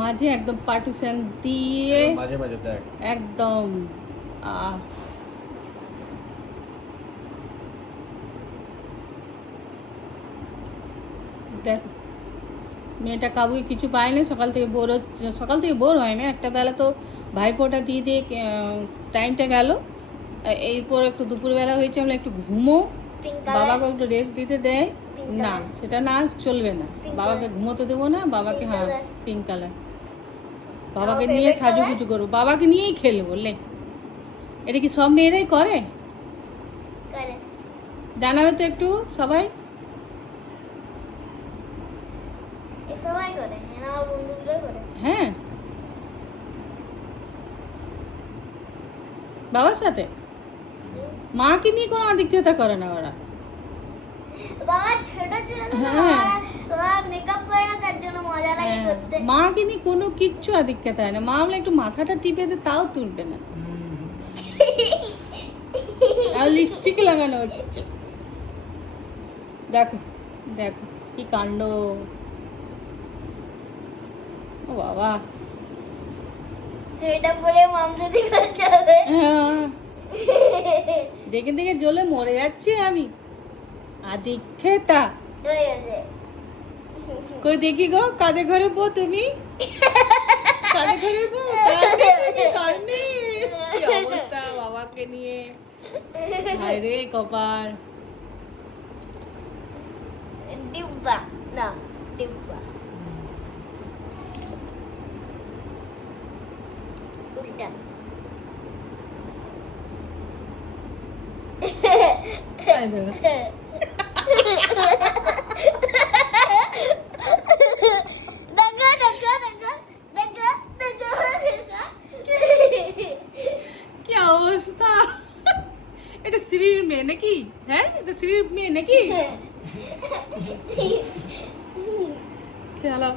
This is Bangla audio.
মাঝে একদম পার্টিশন দিয়ে মাঝে মাঝে দেখ একদম দেখ মেয়েটা কাবুই কিছু পায়নি, সকাল থেকে বোর হচ্ছে, সকাল থেকে বোর হয় না, একটা বেলা তো ভাইফোঁটা দিয়ে দিয়ে টাইমটা গেল। এরপর একটু দুপুরবেলা হয়েছে, আমরা একটু ঘুমো, বাবাকে একটু রেস্ট দিতে দেয় না, সেটা না চলবে না, বাবাকে ঘুমোতে দেবো না, বাবাকে হ্যাঁ পিঙ্ক কালার, বাবাকে নিয়ে সাজুগুজু করবো, বাবাকে নিয়েই খেলবো। লে, এটা কি সব মেয়েরাই করে? জানাবে তো একটু সবাই। সবাই করে, আমার বন্ধুগুলো করে। হ্যাঁ, বাবার সাথে মাকে নিয়ে কোনো আধিক্যতা করে না ওরা। বাবা ছোট ছিল তো, হ্যাঁ। বাবা মেকআপ করে না, তার জন্য মজা লাগে করতে। মাকে নিয়ে কোনো কিচ্ছু আধিক্যতা হয় না, মা বলে একটু মাথাটা টিপে দে, তাও তুলবে না, আর লিপস্টিক লাগানো হচ্ছে। দেখো দেখো কি কাণ্ড, ও বাবা। তো এটা পরে মাম যদি করতে হবে। হ্যাঁ, দেখে দেখে জ্বলে মরে যাচ্ছি আমি, আধিক্যতা। হয়ে গেছে। কই দেখি গো, কাদের ঘরে বউ তুমি? কাদের ঘরের বউ? কারণে কি অবস্থা বাবাকে নিয়ে, হায় রে কপাল। ডিব্বা না, ডিব্বা উল্টা। আয় দাঁড়া। দেখা দেখা দেখা দেখা দেখা দেখা। কি অবস্থা, এটা শ্রীর মেয়ে নাকি? হ্যাঁ, এটা শ্রীর মেয়ে নাকি? চলো।